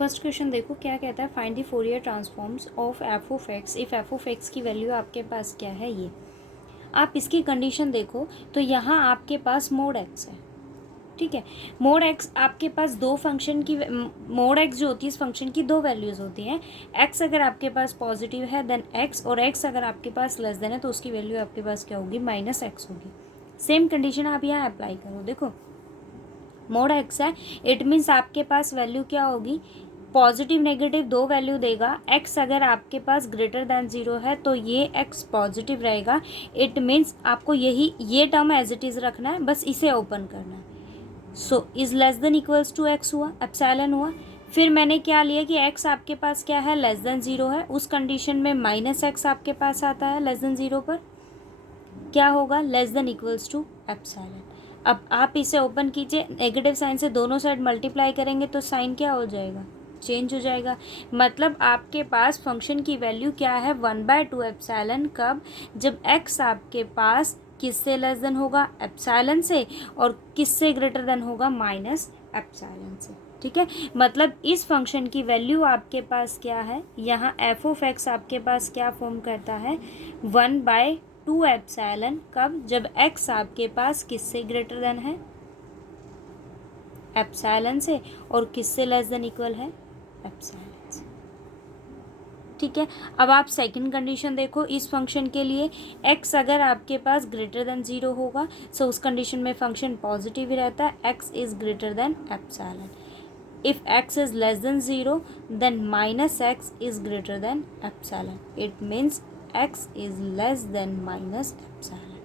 First question देखो क्या कहता है, find the Fourier transforms of F of x if F of x की वैल्यू आपके पास क्या है। ये आप इसकी कंडीशन देखो तो यहाँ आपके पास मोड एक्स है, ठीक है। मोड एक्स आपके पास दो फंक्शन की, मोड एक्स जो होती है इस फंक्शन की दो वैल्यूज़ होती हैं। एक्स अगर आपके पास पॉजिटिव है देन एक्स, और एक्स अगर आपके पास लेस देन है तो उसकी वैल्यू आपके पास क्या होगी, माइनस एक्स होगी। सेम कंडीशन आप यहाँ अप्लाई करो। देखो मोड एक्स है, इट मीन्स आपके पास वैल्यू क्या होगी, पॉजिटिव नेगेटिव दो वैल्यू देगा। एक्स अगर आपके पास ग्रेटर दैन ज़ीरो है तो ये एक्स पॉजिटिव रहेगा। इट मीन्स आपको ये टर्म एज इट इज़ रखना है, बस इसे ओपन करना है। So is less than equals to x हुआ, एप्सिलॉन हुआ। फिर मैंने क्या लिया कि एक्स आपके पास क्या है, लेस देन ज़ीरो है। उस कंडीशन में माइनस एक्स आपके पास आता है लेस देन ज़ीरो पर, क्या होगा, less than equals to epsilon. अब आप इसे ओपन कीजिए, नेगेटिव साइन से दोनों साइड मल्टीप्लाई करेंगे तो साइन क्या हो जाएगा, चेंज हो जाएगा। मतलब आपके पास फंक्शन की वैल्यू क्या है, 1/2 एप्सिलॉन। कब, जब एक्स आपके पास किससे लेस देन होगा, एप्सिलॉन से, और किससे ग्रेटर देन होगा, माइनस एप्सिलॉन से, ठीक है। मतलब इस फंक्शन की वैल्यू आपके पास क्या है, यहाँ एफ ऑफ एक्स आपके पास क्या फॉर्म करता है, 1/2 एप्सिलॉन। कब, जब एक्स आपके पास किससे ग्रेटर देन है, एप्सिलॉन से, और किससे लेस देन इक्वल है, एप्सिलॉन से, ठीक है। अब आप सेकंड कंडीशन देखो इस फंक्शन के लिए, एक्स अगर आपके पास ग्रेटर देन ज़ीरो होगा सो उस कंडीशन में फंक्शन पॉजिटिव ही रहता है, x is greater than epsilon. If x is less than zero then minus x is greater than epsilon. It means x is less than minus epsilon.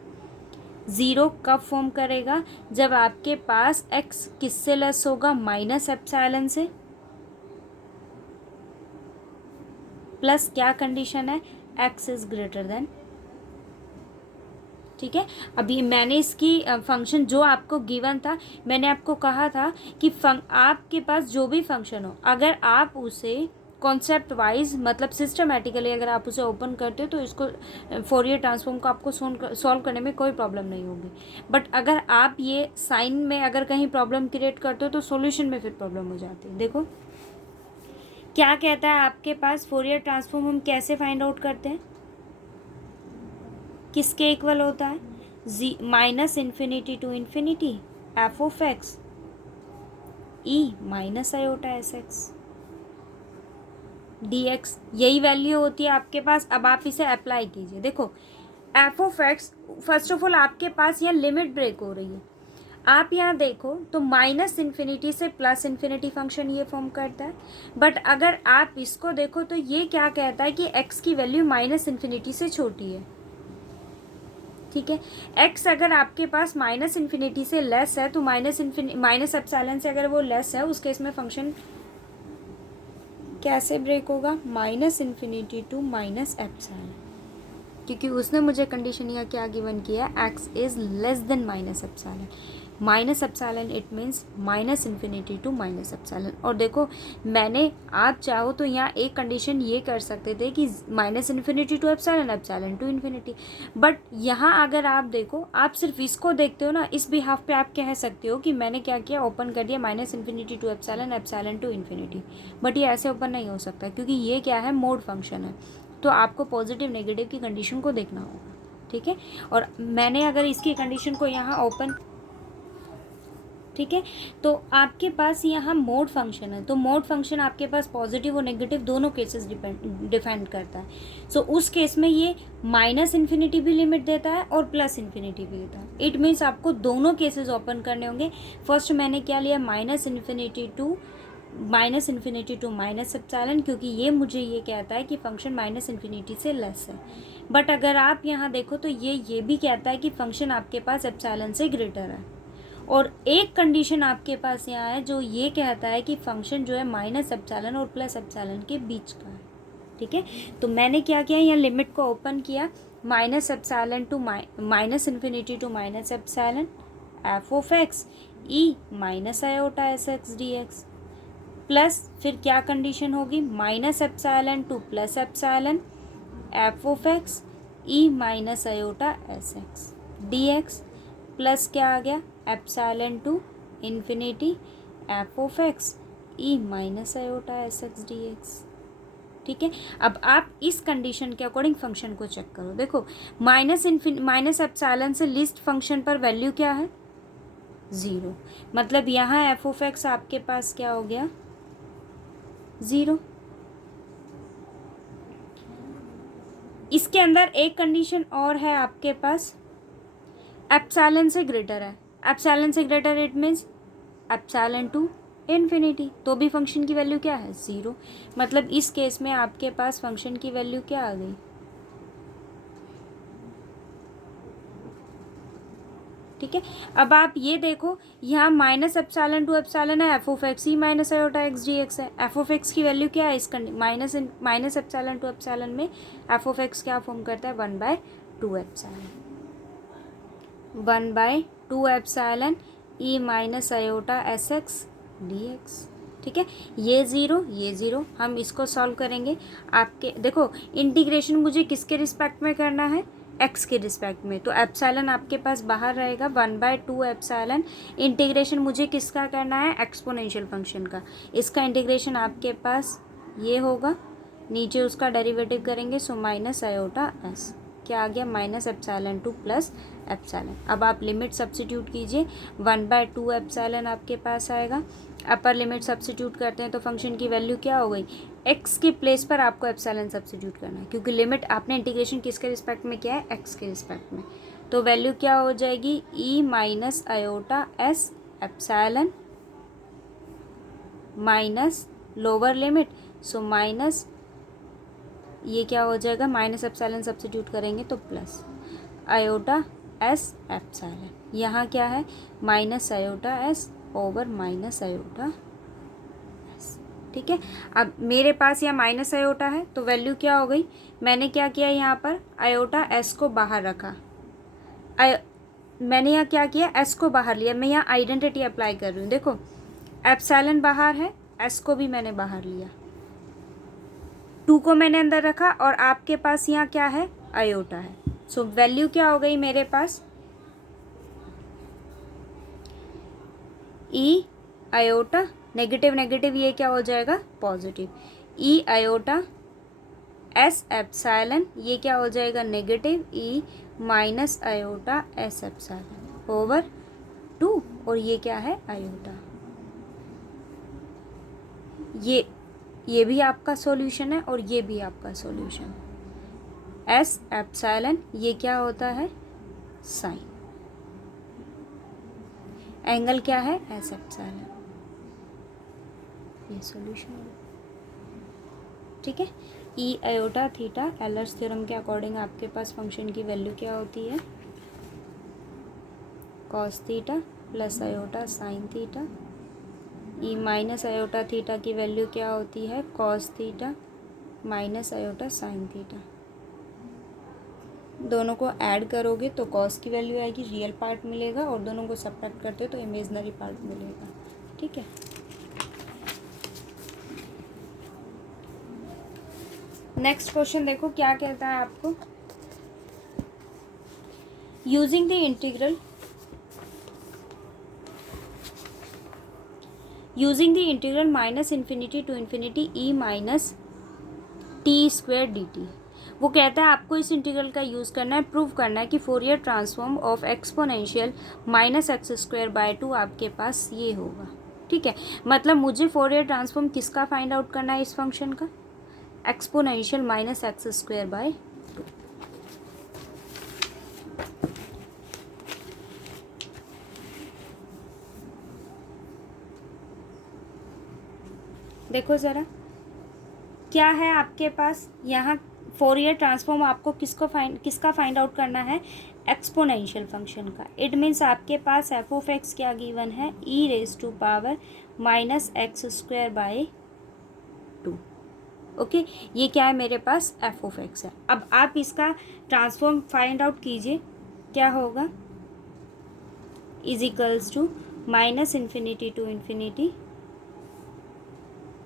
Zero कब form करेगा, जब आपके पास x किससे less होगा, माइनस एप्सिलॉन से, plus क्या condition है, एक्स इज़ ग्रेटर देन, ठीक है। अभी मैंने इसकी फंक्शन जो आपको गिवन था, मैंने आपको कहा था कि आपके पास जो भी फंक्शन हो, अगर आप उसे कॉन्सेप्ट वाइज मतलब सिस्टमेटिकली अगर आप उसे ओपन करते हो तो इसको फोरियर ट्रांसफॉर्म को आपको सॉल्व करने में कोई प्रॉब्लम नहीं होगी। बट अगर आप ये साइन में अगर कहीं प्रॉब्लम क्रिएट करते हो तो सॉल्यूशन में फिर प्रॉब्लम हो जाती है। देखो क्या कहता है आपके पास, फोरियर ट्रांसफॉर्म हम कैसे फाइंड आउट करते हैं, किसके इक्वल होता है, minus infinity to infinity f of x e minus iota s x d x, यही वैल्यू होती है आपके पास। अब आप इसे अप्लाई कीजिए। देखो F of x, first of all आपके पास यहाँ लिमिट ब्रेक हो रही है। आप यहाँ देखो तो माइनस इन्फिनिटी से प्लस इन्फिनिटी फंक्शन ये फॉर्म करता है। बट अगर आप इसको देखो तो ये क्या कहता है कि एक्स की वैल्यू माइनस इन्फिनिटी से छोटी है, ठीक है। एक्स अगर आपके पास माइनस इन्फिनिटी से लेस है तो माइनस एप्सिलॉन से अगर वो लेस है उस केस में फंक्शन कैसे ब्रेक होगा, minus infinity to minus epsilon, क्योंकि उसने मुझे कंडीशन यहाँ क्या गिवन किया है, x is less than minus epsilon. Minus epsilon it means minus infinity to minus epsilon. और देखो मैंने, आप चाहो तो यहाँ एक कंडीशन ये कर सकते थे कि minus infinity to epsilon, epsilon to infinity. But यहाँ अगर आप देखो, आप सिर्फ इसको देखते हो ना, इस बिहाफ पे आप कह सकते हो कि मैंने क्या किया, ओपन कर दिया minus infinity to epsilon, epsilon to infinity. But ये ऐसे ओपन नहीं हो सकता क्योंकि ये क्या है, मोड फंक्शन है, तो आपको पॉजिटिव नेगेटिव की कंडीशन को देखना होगा, ठीक है। और मैंने अगर इसकी कंडीशन को यहाँ ओपन, ठीक है, तो आपके पास यहाँ मोड फंक्शन है, तो मोड फंक्शन आपके पास पॉजिटिव और नेगेटिव दोनों केसेस डिपेंड करता है। सो उस केस में ये माइनस इन्फिनिटी भी लिमिट देता है और प्लस इन्फिनिटी भी देता है। इट मीन्स आपको दोनों केसेस ओपन करने होंगे। फर्स्ट मैंने क्या लिया, minus infinity to minus epsilon, क्योंकि ये मुझे ये कहता है कि फंक्शन माइनस इन्फिनिटी से लेस है। बट अगर आप यहाँ देखो तो ये भी कहता है कि फंक्शन आपके पास एप्सिलॉन से ग्रेटर है। और एक कंडीशन आपके पास यहाँ है जो ये कहता है कि फंक्शन जो है माइनस एप्सिलॉन और प्लस एप्सिलॉन के बीच का है, ठीक है। तो मैंने क्या किया, यहाँ लिमिट को ओपन किया, minus epsilon to minus infinity to minus epsilon f of x e minus iota s x d x, plus फिर क्या कंडीशन होगी, minus epsilon to plus epsilon f of x e minus iota s x d x, plus क्या आ गया, epsilon to infinity f of x e minus iota s x d x. ठीक है, अब आप इस कंडीशन के अकॉर्डिंग फंक्शन को चेक करो। देखो माइनस एप्सिलॉन से लिस्ट फंक्शन पर वैल्यू क्या है, 0। मतलब यहाँ एफ ऑफ एक्स आपके पास क्या हो गया, 0। इसके अंदर एक कंडीशन और है आपके पास, एप्सिलॉन से ग्रेटर है। एप्सिलॉन से greater it means epsilon to infinity, तो भी फंक्शन की वैल्यू क्या है, 0। मतलब इस केस में आपके पास फंक्शन की वैल्यू क्या आ गई, ठीक है। अब आप ये देखो, यहाँ माइनस एप्सिलॉन टू एप्सिलॉन है, f of x e minus iota x d x है। एफ ऑफ एक्स की वैल्यू क्या है, इस माइनस एप्सिलॉन टू एप्सिलॉन में एफ ऑफ एक्स क्या फॉर्म करता है, 1/2 epsilon, 1/2 epsilon e minus iota s x d x. ठीक है, ये 0 हम इसको सॉल्व करेंगे। आपके देखो इंटीग्रेशन मुझे किसके रिस्पेक्ट में करना है, एक्स के रिस्पेक्ट में, तो एप्सिलॉन आपके पास बाहर रहेगा, 1/2 एप्सिलॉन। इंटीग्रेशन मुझे किसका करना है, एक्सपोनेंशियल फंक्शन का। इसका इंटीग्रेशन आपके पास ये होगा, नीचे उसका डेरिवेटिव करेंगे, सो माइनस आयोटा एस, क्या आ गया, minus epsilon to plus epsilon. अब आप लिमिट सब्स्टिट्यूट कीजिए, 1/2 एप्सिलॉन आपके पास आएगा। अपर लिमिट सब्स्टिट्यूट करते हैं तो फंक्शन की वैल्यू क्या हो गई, एक्स के प्लेस पर आपको एप्सिलॉन सब्स्टिट्यूट करना है, क्योंकि लिमिट आपने इंटीग्रेशन किसके रिस्पेक्ट में किया है, एक्स के रिस्पेक्ट में। तो वैल्यू क्या हो जाएगी, e minus iota s epsilon minus lower limit, so minus ये क्या हो जाएगा, माइनस एप्सिलॉन सब्स्टिट्यूट करेंगे तो प्लस आयोटा एस एप्सिलॉन। यहाँ क्या है, minus iota s over minus iota S. ठीक है, अब मेरे पास यहाँ माइनस आयोटा है तो वैल्यू क्या हो गई, मैंने क्या किया, यहाँ पर आयोटा एस को बाहर रखा, मैंने यहाँ क्या किया, एस को बाहर लिया। मैं यहाँ आइडेंटिटी अप्लाई कर रही हूँ। देखो एप्सिलॉन बाहर है, एस को भी मैंने बाहर लिया, 2 को मैंने अंदर रखा, और आपके पास यहाँ क्या है, आयोटा है। सो वैल्यू क्या हो गई मेरे पास, ई आयोटा नेगेटिव नेगेटिव ये क्या हो जाएगा, positive, e iota s epsilon ये क्या हो जाएगा, negative, e minus iota s epsilon over 2, और ये क्या है, आयोटा। ये भी आपका सॉल्यूशन है और ये भी आपका सॉल्यूशन। एस एप्सिलॉन ये क्या होता है, साइन, एंगल क्या है, एस एप्सिलॉन, ये सॉल्यूशन है। ठीक है, e iota theta Euler's theorem के अकॉर्डिंग आपके पास फंक्शन की वैल्यू क्या होती है, cos theta plus iota sine theta. E minus iota theta की वैल्यू क्या होती है, cos theta minus iota sine theta. दोनों को ऐड करोगे तो कॉस की वैल्यू आएगी, रियल पार्ट मिलेगा, और दोनों को सब्ट्रैक्ट करते हो तो इमेजनरी पार्ट मिलेगा। ठीक है, नेक्स्ट क्वेश्चन देखो क्या कहता है आपको, using the integral minus infinity to infinity e minus t square d t. वो कहता है आपको इस इंटीग्रल का यूज़ करना है, प्रूव करना है कि Fourier transform of exponential minus x square by 2 आपके पास ये होगा। ठीक है, मतलब मुझे फोरियर ट्रांसफॉर्म किसका फाइंड आउट करना है, इस फंक्शन का, exponential minus x square by 2। देखो ज़रा क्या है आपके पास, यहाँ फोरियर ट्रांसफॉर्म आपको किसका फाइंड आउट करना है, एक्सपोनेंशियल फंक्शन का। इट मीन्स आपके पास एफ ऑफ एक्स क्या गिवन है, e raise to power minus x square by 2। Okay, ये क्या है मेरे पास, एफ ऑफ एक्स है। अब आप इसका ट्रांसफॉर्म फाइंड आउट कीजिए, क्या होगा, is equals to minus infinity to infinity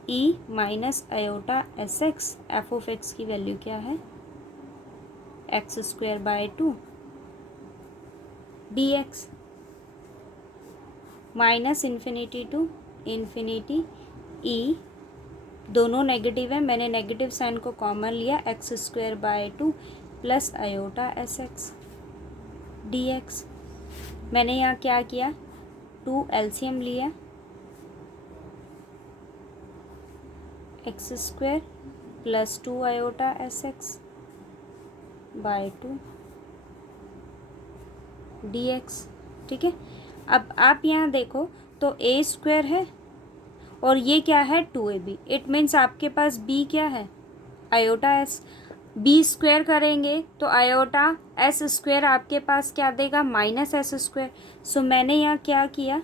e minus iota s x, f of x की वैल्यू क्या है, x square by 2 d x, minus infinity to infinity e, दोनों नेगेटिव है, मैंने नेगेटिव साइन को कॉमन लिया, x square by 2 plus iota s x d x. मैंने यहाँ क्या किया, 2 एलसीएम लिया, x square plus 2 iota s x by 2 d x. ठीक है, अब आप यहाँ देखो तो ए स्क्वायर है और ये क्या है 2ab, इट मीन्स आपके पास बी क्या है, आयोटा एस। बी स्क्वायर करेंगे तो आयोटा एस स्क्वायर आपके पास क्या देगा, माइनस एस स्क्वायर। सो मैंने यहाँ क्या किया,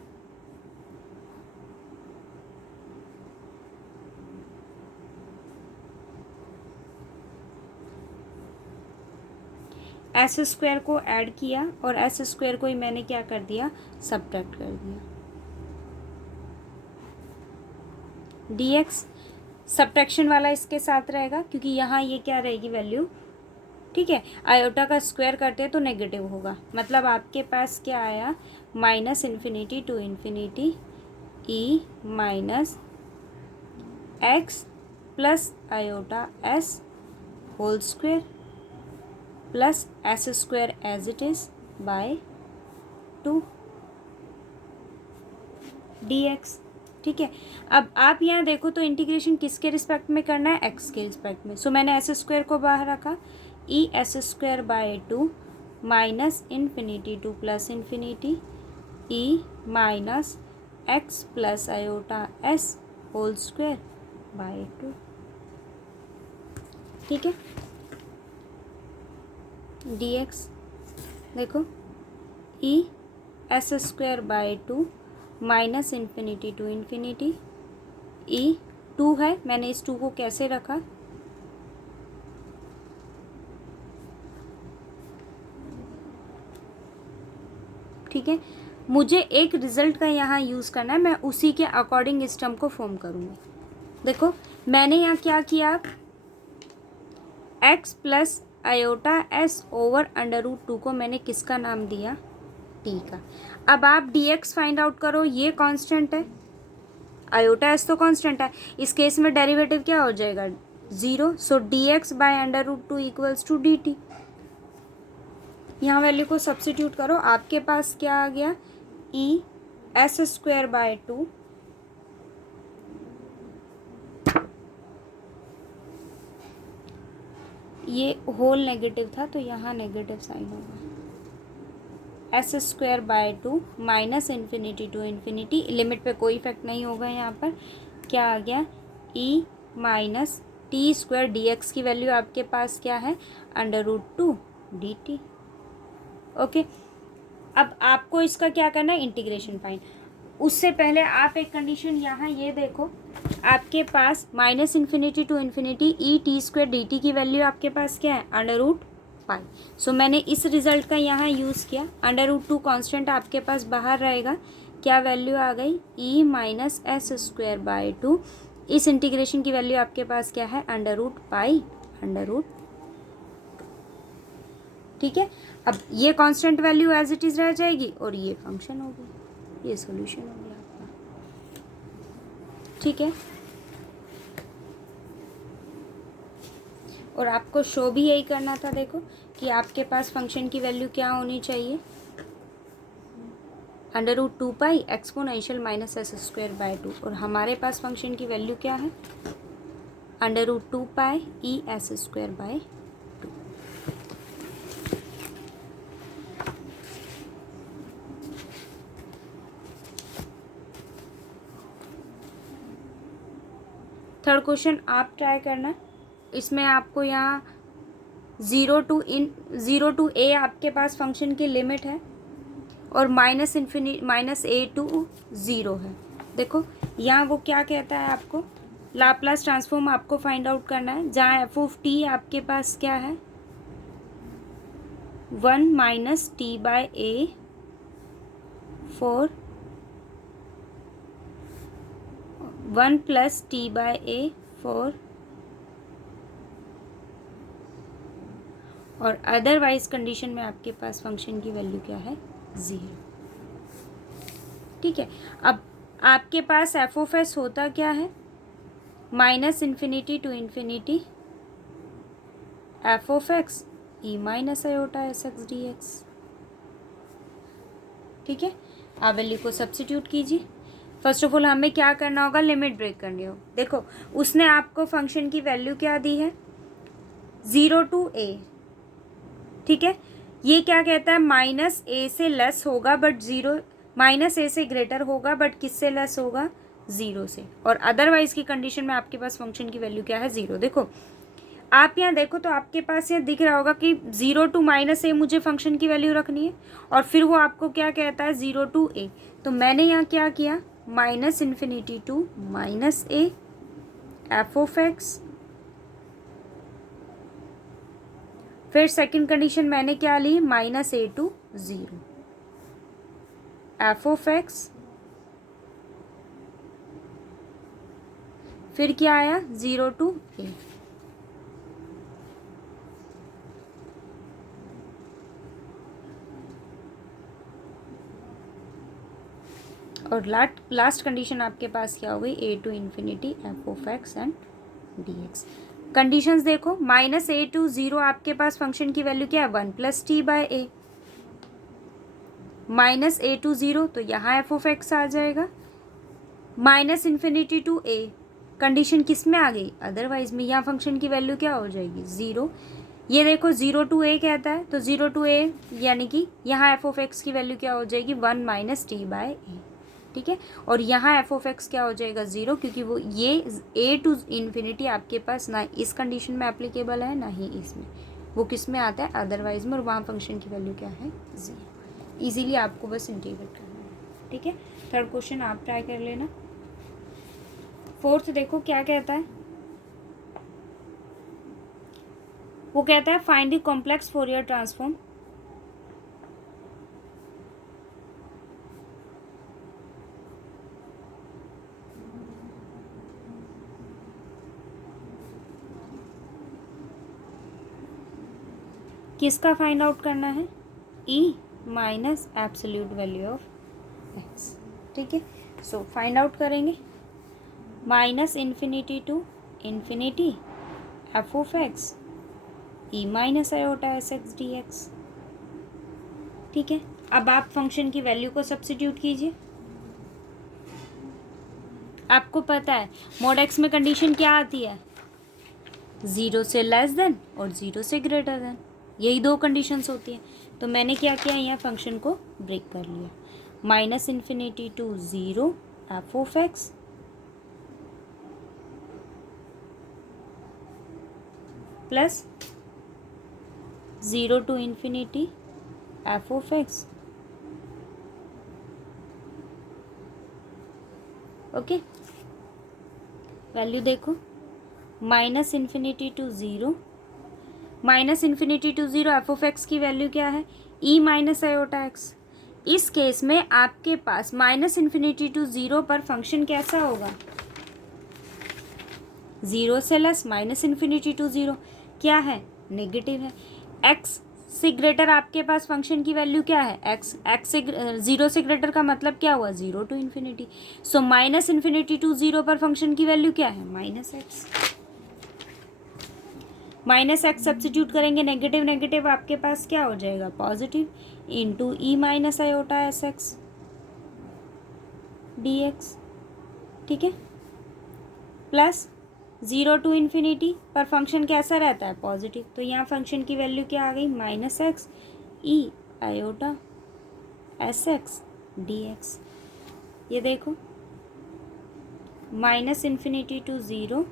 एस स्क्वायर को ऐड किया और एस स्क्वायर को ही मैंने क्या कर दिया, सब्ट्रैक्ट कर दिया। डी एक्स सब्ट्रैक्शन वाला इसके साथ रहेगा क्योंकि यहाँ ये क्या रहेगी वैल्यू, ठीक है। आयोटा का स्क्वायर करते हैं तो नेगेटिव होगा, मतलब आपके पास क्या आया, minus infinity to infinity e minus x plus iota s whole square plus s square as it is by 2 d x. ठीक है, अब आप यहाँ देखो तो इंटीग्रेशन किसके रिस्पेक्ट में करना है, एक्स के रिस्पेक्ट में। सो मैंने एस स्क्वायर को बाहर रखा, e s square by 2 minus infinity to plus infinity e minus x plus iota s whole square by 2। ठीक है, डी एक्स देखो, e s square by 2 minus infinity to infinity e 2 है, मैंने इस 2 को कैसे रखा, ठीक है। मुझे एक रिजल्ट का यहाँ यूज़ करना है, मैं उसी के अकॉर्डिंग इस टर्म को फॉर्म करूँगी। देखो मैंने यहाँ क्या किया, x plus iota s over under root 2 को मैंने किसका नाम दिया, टी का। अब आप डी एक्स फाइंड आउट करो, ये कांस्टेंट है, आयोटा एस तो कांस्टेंट है, इस केस में डेरिवेटिव क्या हो जाएगा, 0। So d x by under root 2 equals to d t. यहाँ वैल्यू को सब्स्टिट्यूट करो, आपके पास क्या आ गया, ई एस स्क्वायर बाय 2 ये होल नेगेटिव था तो यहाँ नेगेटिव साइन होगा, s square by 2 minus infinity to infinity, limit पे कोई इफेक्ट नहीं होगा, यहाँ पर क्या आ गया, e minus t square d x की वैल्यू आपके पास क्या है, under root 2 d t. Okay, अब आपको इसका क्या करना है, इंटीग्रेशन फाइंड। उससे पहले आप एक कंडीशन यहाँ ये देखो, आपके पास minus infinity to infinity e t square d t की वैल्यू आपके पास क्या है, अंडर रूट पाई। सो मैंने इस रिजल्ट का यहाँ यूज़ किया, अंडर रूट 2 कॉन्स्टेंट आपके पास बाहर रहेगा, क्या वैल्यू आ गई, e minus s square by 2, इस इंटीग्रेशन की वैल्यू आपके पास क्या है, under root pi under root. ठीक है, अब ये constant value as it is रह जाएगी और ये फंक्शन होगी, ये सॉल्यूशन हो गया आपका। ठीक है, और आपको शो भी यही करना था, देखो कि आपके पास फंक्शन की वैल्यू क्या होनी चाहिए, under root 2 pi exponential minus s square by 2, और हमारे पास फंक्शन की वैल्यू क्या है, under root 2 pi e s square by 2। Third question आप ट्राई करना, इसमें आपको यहाँ 0 टू ए आपके पास फंक्शन की लिमिट है और माइनस ए टू 0 है। देखो यहाँ वो क्या कहता है, आपको लाप्लास ट्रांसफॉर्म आपको फाइंड आउट करना है, जहाँ एफ ऑफ टी आपके पास क्या है, 1 minus t by a for 1 plus t by a for, और अदरवाइज कंडीशन में आपके पास फंक्शन की वैल्यू क्या है, 0। ठीक है, अब आपके पास एफ ऑफ एस होता क्या है, minus infinity to infinity f of x e minus iota s x d x. ठीक है, आप वैल्यू को सब्स्टिट्यूट कीजिए। फर्स्ट ऑफ ऑल हमें क्या करना होगा, लिमिट ब्रेक करनी हो। देखो उसने आपको फंक्शन की वैल्यू क्या दी है, 0 टू ए। ठीक है, ये क्या कहता है, माइनस ए से लेस होगा बट ज़ीरो, माइनस ए से ग्रेटर होगा बट किससे लेस होगा, ज़ीरो से। और अदरवाइज की कंडीशन में आपके पास फंक्शन की वैल्यू क्या है, ज़ीरो। देखो आप यहाँ देखो तो आपके पास यहाँ दिख रहा होगा कि 0 टू माइनस ए मुझे फंक्शन की वैल्यू रखनी है, और फिर वो आपको क्या कहता है, 0 टू ए। तो मैंने यहाँ क्या किया, minus infinity to minus a f of x. फिर सेकंड कंडीशन मैंने क्या ली, minus a to zero f of x. फिर क्या आया, 0 टू ए। और लास्ट कंडीशन आपके पास क्या हो गई, a to infinity f of x and d x. Conditions देखो, माइनस ए टू ज़ीरो आपके पास फंक्शन की वैल्यू क्या है, 1 plus t by a. Minus a to zero तो यहाँ एफ ऑफ एक्स आ जाएगा। Minus infinity to a condition किस में आ गई, अदरवाइज में। यहाँ फंक्शन की वैल्यू क्या हो जाएगी, ज़ीरो। ये देखो 0 टू ए कहता है, तो 0 टू ए यानी कि यहाँ एफ ऑफ एक्स की वैल्यू क्या हो जाएगी, 1 माइनस टी बाय ए। ठीक है, और यहाँ एफ ऑफ एक्स क्या हो जाएगा, ज़ीरो, क्योंकि वो ये ए टू इन्फिनिटी आपके पास ना इस कंडीशन में एप्लीकेबल है ना ही इसमें, वो किस में आता है, अदरवाइज में, और वहाँ फंक्शन की वैल्यू क्या है, ज़ीरो। इजीली आपको बस इंटीग्रेट करना है। ठीक है, थर्ड क्वेश्चन आप ट्राई कर लेना। फोर्थ देखो क्या कहता है, वो कहता है find the complex Fourier transform किसका फाइंड आउट करना है, e minus absolute value of x. ठीक है, सो फाइंड आउट करेंगे, minus infinity to infinity f of x e minus iota s x d x. ठीक है, अब आप फंक्शन की वैल्यू को सब्स्टिट्यूट कीजिए। आपको पता है मॉड एक्स में कंडीशन क्या आती है, 0 से लेस देन और 0 से ग्रेटर देन, यही दो कंडीशंस होती हैं। तो मैंने क्या किया, यहाँ फंक्शन को ब्रेक कर लिया, minus infinity to zero f of x plus 0 to infinity f of x. Okay, value देखो, minus infinity to zero, minus infinity to zero f of x की वैल्यू क्या है, ई माइनस आयोटा एक्स। इस case में आपके पास minus infinity to zero पर function कैसा होगा, 0 से less, minus infinity to zero क्या है, नेगेटिव है। एक्स से ग्रेटर आपके पास फंक्शन की वैल्यू क्या है, एक्स। एक्स से 0 से ग्रेटर का मतलब क्या हुआ, 0 to infinity. So minus infinity to zero पर फंक्शन की वैल्यू क्या है, minus x. Minus x substitute करेंगे, नेगेटिव नेगेटिव आपके पास क्या हो जाएगा, positive, into e minus iota s x d x. ठीक है, प्लस 0 टू इन्फिनिटी पर फंक्शन कैसा रहता है, पॉजिटिव। तो यहाँ फंक्शन की वैल्यू क्या आ गई, minus x e iota s x d x. ये देखो, minus infinity to zero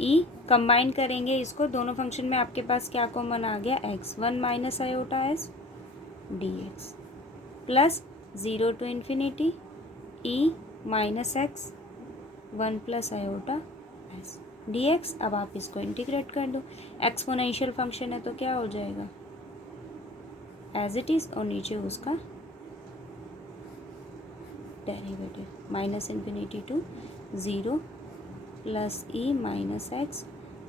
e, combine करेंगे इसको, दोनों फंक्शन में आपके पास क्या कॉमन आ गया, x, 1 minus iota s d x plus 0 to infinity e minus x 1 plus iota s d x. अब आप इसको इंटीग्रेट कर दो, एक्सपोनेंशियल फंक्शन है तो क्या हो जाएगा, एज इट इज़, और नीचे उसका derivative, minus infinity to zero plus e minus x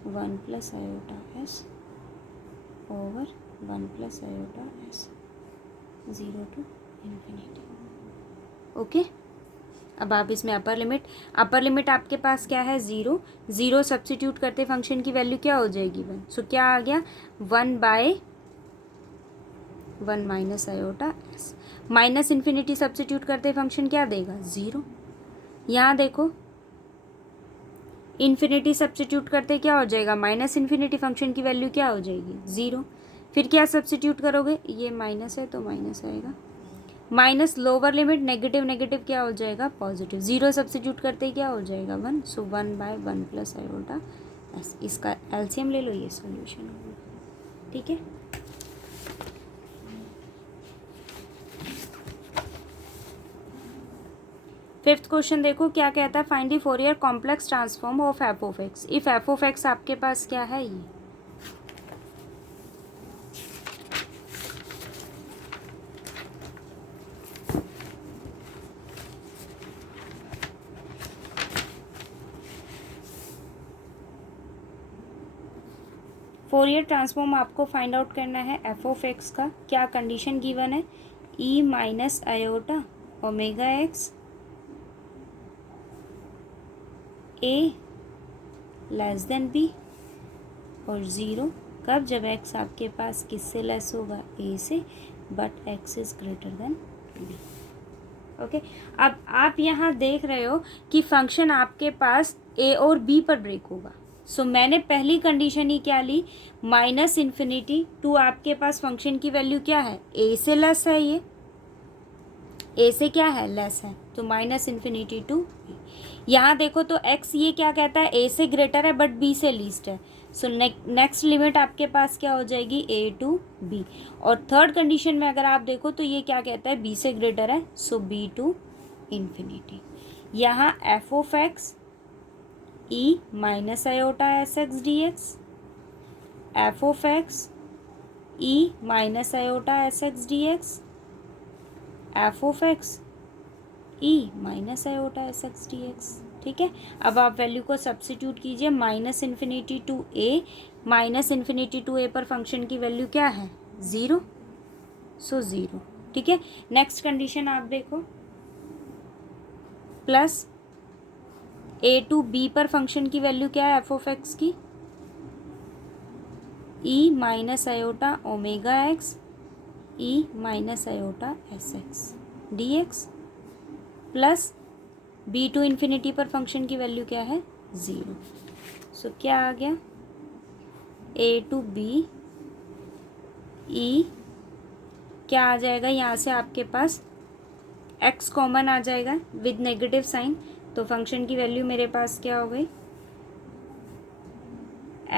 1 plus iota s over 1 plus iota s 0 to infinity. Okay, अब आप इसमें अपर लिमिट आपके पास क्या है 0, 0 सब्स्टिट्यूट करते फंक्शन की वैल्यू क्या हो जाएगी 1। सो क्या आ गया 1/1 minus iota S. Minus infinity substitute करते फंक्शन क्या देगा 0। यहाँ देखो इन्फिनिटी सब्स्टिट्यूट करते क्या हो जाएगा माइनस इन्फिनिटी फंक्शन की वैल्यू क्या हो जाएगी 0। फिर क्या सब्स्टिट्यूट करोगे, ये माइनस है तो माइनस आएगा, minus lower limit negative negative क्या हो जाएगा पॉजिटिव, 0 सब्स्टिट्यूट करते ही क्या हो जाएगा 1। सो 1/1 प्लस आयोटा एस। इसका एलसीएम ले लो, ये सॉल्यूशन होगा। ठीक है, फिफ्थ क्वेश्चन देखो क्या कहता है, find the Fourier complex transform of F of x if F of x आपके पास क्या है ये। फोरियर ट्रांसफॉर्म आपको फाइंड आउट करना है एफ ऑफ एक्स का। क्या कंडीशन गिवन है, e minus iota omega x ए लेस देन बी और 0 कब, जब x आपके पास किससे लेस होगा a से, but x is greater than b। Okay, अब आप यहाँ देख रहे हो कि फंक्शन आपके पास a और b पर ब्रेक होगा। सो मैंने पहली कंडीशन ही क्या ली, माइनस इन्फिनिटी टू आपके पास फंक्शन की वैल्यू क्या है a से लेस है, ये a से क्या है लेस है, तो माइनस इन्फिनिटी टू b। यहाँ देखो तो x ये क्या कहता है a से ग्रेटर है बट b से लीस्ट है। सो नेक्स्ट लिमिट आपके पास क्या हो जाएगी a टू b। और थर्ड कंडीशन में अगर आप देखो तो ये क्या कहता है b से ग्रेटर है, सो b टू इन्फिनिटी। यहाँ f of x e minus iota s x d x, f of x e minus iota s x d x, f of x e minus iota s x d x. ठीक है, अब आप value को substitute कीजिए, minus infinity to a, minus infinity to a पर function की value क्या है 0, सो 0। ठीक है, नेक्स्ट कंडीशन आप देखो, प्लस ए टू बी पर फंक्शन की वैल्यू क्या है एफ ऑफ एक्स की, e minus iota omega x e minus iota s x d x, plus b to infinity पर फंक्शन की वैल्यू क्या है 0। सो क्या आ गया ए टू बी ई, क्या आ जाएगा यहाँ से आपके पास x कॉमन आ जाएगा विद नेगेटिव साइन, तो फंक्शन की वैल्यू मेरे पास क्या हो गई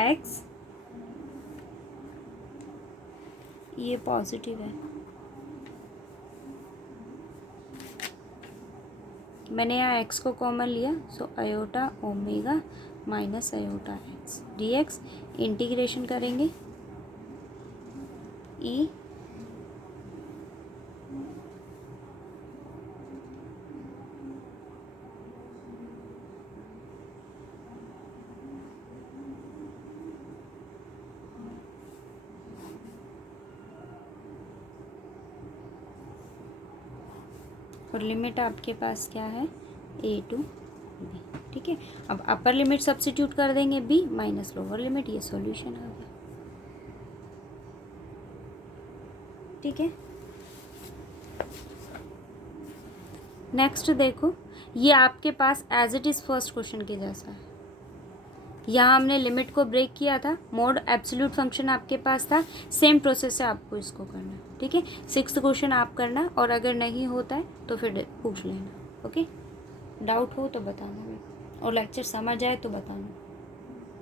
x, ये पॉजिटिव है, मैंने यहाँ x को कॉमन लिया, so iota omega minus iota x d x. Integration करेंगे ई और लिमिट आपके पास क्या है a टू b। ठीक है, अब अपर लिमिट सब्स्टिट्यूट कर देंगे b माइनस लोअर लिमिट, ये सॉल्यूशन आ गया। ठीक है, नेक्स्ट देखो, ये आपके पास as it is first question के जैसा है। यहाँ हमने लिमिट को ब्रेक किया था, मोड एब्सोल्यूट फंक्शन आपके पास था, सेम प्रोसेस से आपको इसको करना है। ठीक है, सिक्स्थ क्वेश्चन आप करना, और अगर नहीं होता है तो फिर पूछ लेना। ओके, डाउट हो तो बताना, और लेक्चर समझ आए तो बताना।